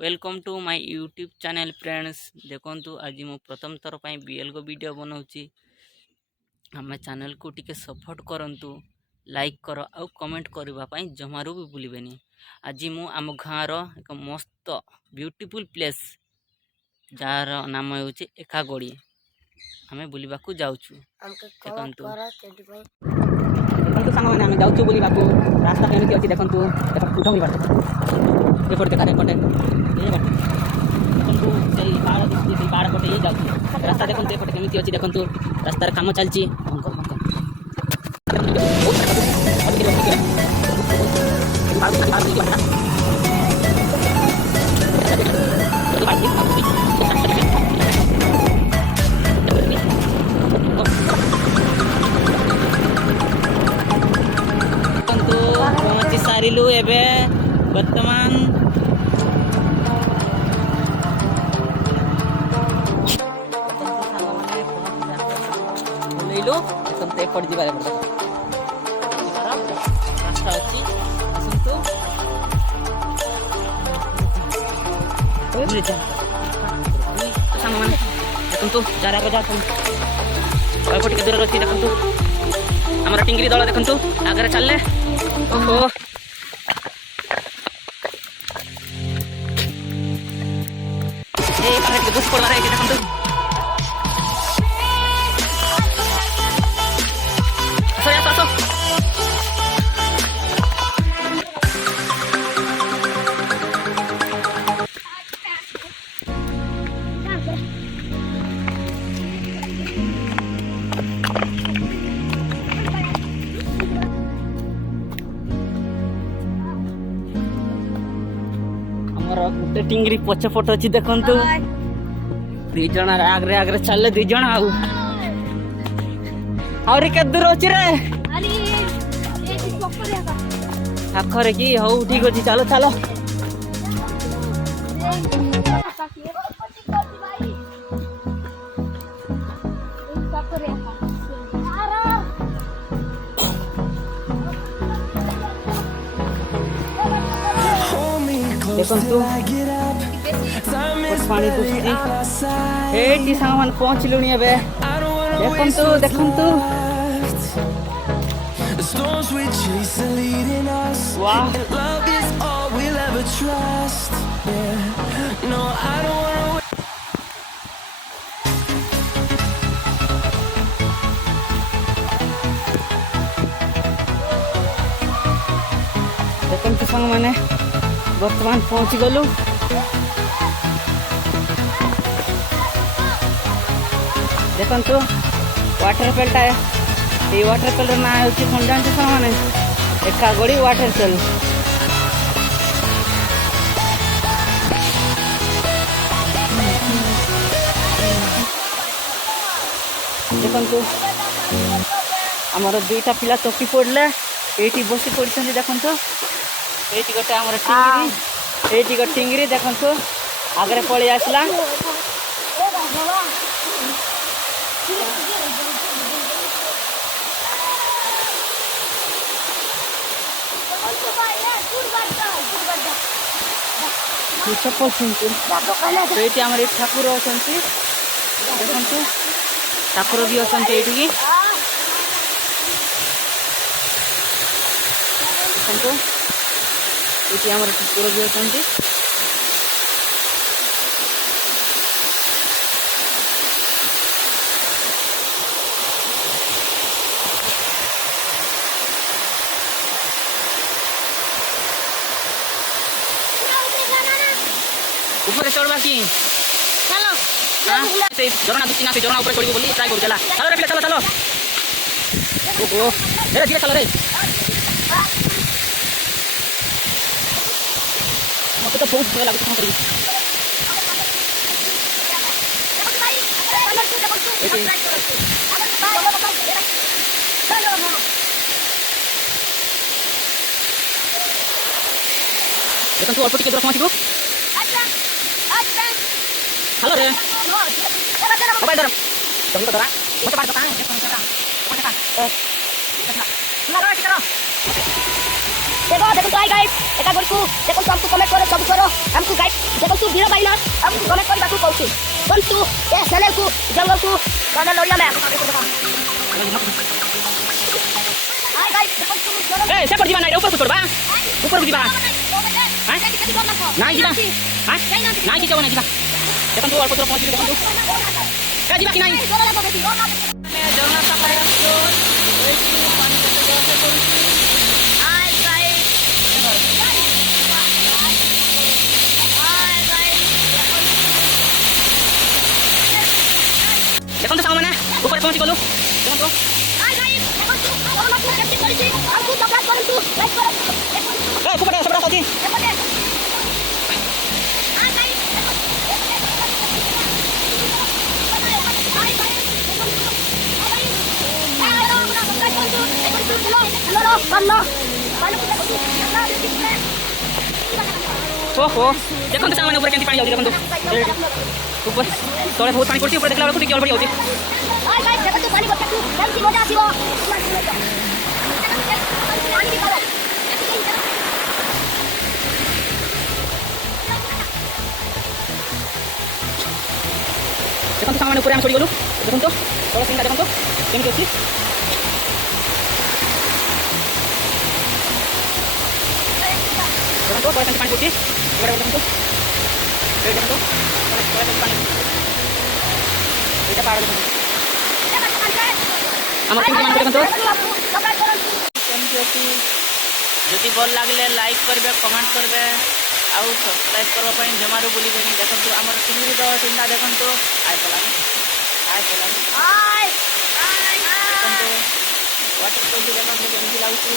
Welcome to my YouTube channel friends. देखो आज मु प्रथम थर पर बीएल को वीडियो बनाऊँगी। आम चैनल को टिके सपोर्ट करंतु, लाइक कर आउ कमेंट करने जमारू भी भूलें। आज मु आम गाँव एक मस्त ब्यूटीफुल प्लेस जार नाम हो एकागड़ी आम बुलवा जाऊँ। देखो सांग मैंने जाऊँ बुलवा रास्ता केमी अच्छी देखो उठौनी बाटे एपटे देखा एपटे देखो पाड़ पटे ये जाऊँ रास्ता देखो एपटे केमी अच्छी देखो रास्तार काम चलती पहुँची सारू एवं बर्तमान एपट जा रास्ता अच्छी आसतु देखु जार आगे जा टे दूर अच्छी देखु आमर टिंगरी दल देखु आगे चलले ओहो बुझ पड़वार है देखु गोटे टिंगरी पछ पट अच्छी देखु दीज आगे आगे चल दीज के दूर अच्छी रे पाखरे कि हौ ठीक अच्छी चलो चलो देखु पानी दुष्टि सामान पहुँचलु देखु देखु देखु सांग मैंने बर्तमान पहुँची गलु देखु वाटरफल टा ये वाटरफल ना हूँ कौन जानते मैंने एकागड़ी वाटरफल देखु आमर दुईटा पिला चौकी पड़े ये बसी पड़ी देखु ये गोटे आम टिंगरी ये गोटे टिंगरी देखु आगे पलि आसला ये आम ठाकुर अच्छा देखु ठाकुर भी अच्छा ये देखु ये आम ठाकुर भी अच्छा ऊपर चढ़वा कि चलो से झरना दुखी ना से झरना ऊपर चढ़ी बोली ट्राई करू चला चलो रे चलो चलो ओहो रे धीरे चलो रे मत तो बहुत भय लागत करी देखो तू अल्प टिके दूर पहुंचबो हेलो रे मोबाइल दरम जल्दी तो दरा मत पार कता है देखो देखो तो आई गाइस एका गोल को देखो तो हमको कमेंट करो सब करो हमको गाइस देखो तू वीडियो बाइना हमको कमेंट कर बातू कहू कौन तू ए चैनल को जंगल को गाना लोरिया में आई गाइस देखो तू ए से पर जीवा ना ऊपर को चढ़बा ऊपर को जीवा हां ना जीवा हां ना की जाओ ना जीवा देखो तू अल्प थोड़ा पहुंच देखो तू ए जीवा कि नहीं मैं जोना सा करे तो ओइटी पानी के जैसे बोलती आई गाइस देखो तो सामने ऊपर पहुंच गलो देखो तो आई गाइस देखो तू और मत कैसे करिस हमको सब्सक्राइब कर तू लाइक कर ए ऊपर सब रखो दी आई गाइस ओहो देखो तो सामने ऊपर केंती पानी जाउची देखो तो ऊपर तळे बहुत पानी पड़ती ऊपर देखला बेलको टिके ऑलरेडी जाउची आई गाइस देखो तू पानी बच्चा तू केमती मजा आसीबो पानी भी करो देखो तो सामने ऊपर हम छोड़ी गलु देखो तो तळे सिंगा देखो तो केमती अछि देखो तो तळे केंती पानी पड़ती ऊपर देखो तो देखो तो तळे केंती पानी এটা পাড় দেখো আমার কেমন মানে দেখো তো কেমতি আছে যদি ভাল লাগলে লাইক করবে কমেন্ট করবে ଆଉ ସବସ୍କ୍ରାଇବ୍ କରିବା ପାଇଁ ଜମାରୁ ଭୁଲିବେନି ଦେଖନ୍ତୁ ଆମର ଟିଭିରେ ତ ଚିନ୍ତା ଦେଖନ୍ତୁ ଆଇ ପଲାନି आई ଦେଖନ୍ତୁ ୱାଟର ପ୍ରୁଫ୍ ଦେଖନ୍ତୁ କେମିତି ଲାଗୁଛି